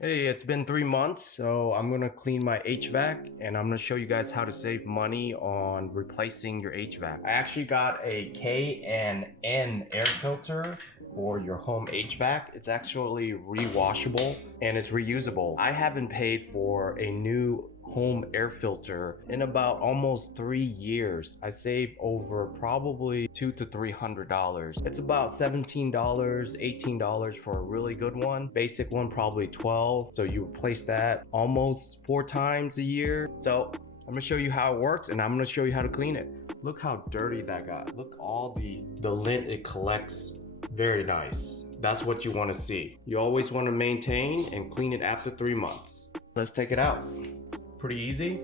Hey, it's been 3 months, so I'm gonna clean my HVAC and I'm gonna show you guys how to save money on replacing your HVAC. I actually got a K&N air filter for your home HVAC. It's actually rewashable and it's reusable. I haven't paid for a new home air filter in about almost 3 years. I saved over probably $200 to $300. It's about $17, $18 for a really good one. Basic one probably 12. So you replace that almost 4 times a year. So I'm gonna show you how it works and I'm gonna show you how to clean it. Look how dirty that got. Look all the lint it collects. Very nice. That's what you want to see. You always want to maintain and clean it after 3 months. Let's take it out. Pretty easy.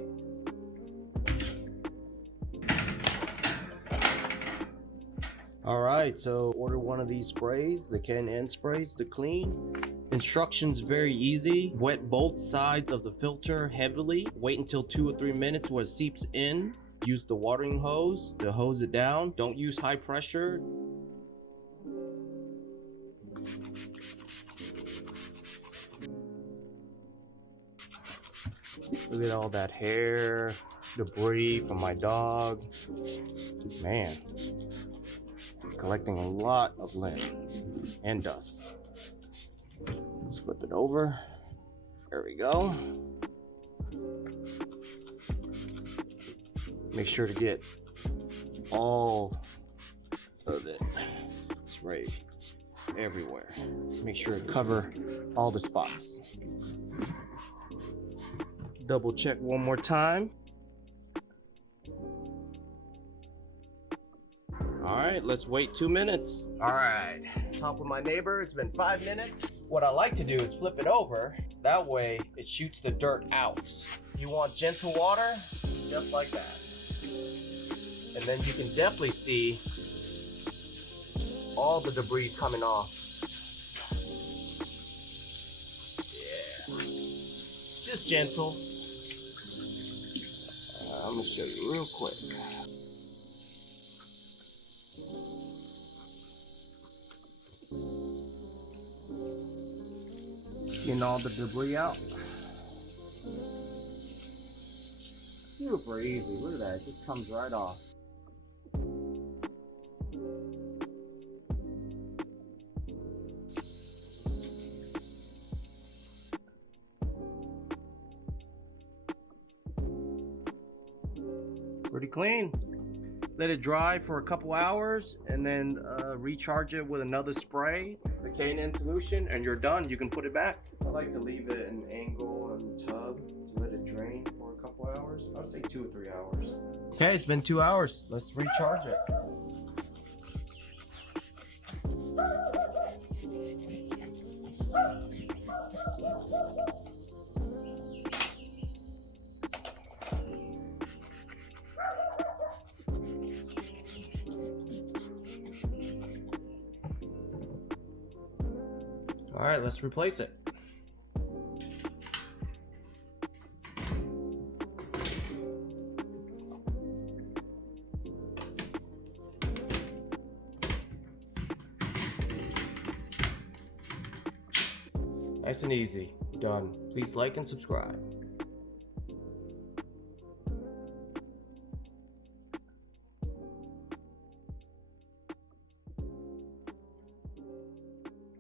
All right, so order one of these sprays, the K&N sprays to clean. Instructions very easy. Wet both sides of the filter heavily. Wait until 2 or 3 minutes where it seeps in. Use the watering hose to hose it down. Don't use high pressure. Look at all that hair, debris from my dog. Man, I'm collecting a lot of lint and dust. Let's flip it over. There we go. Make sure to get all of it sprayed everywhere. Make sure to cover all the spots. Double check one more time. All right, let's wait 2 minutes. All right, top of my neighbor, it's been 5 minutes. What I like to do is flip it over. That way it shoots the dirt out. You want gentle water, just like that. And then you can definitely see all the debris coming off. Yeah, just gentle. I'm gonna show you real quick. Getting all the debris out. Super easy. Look at that. It just comes right off. Pretty clean. Let it dry for a couple hours and then recharge it with another spray, the K&N solution, and you're done. You can put it back. I like to leave it at an angle on the tub to let it drain for a couple hours. I would say 2 or 3 hours. Okay, it's been 2 hours. Let's recharge it. All right, let's replace it. Nice and easy. Done. Please like and subscribe.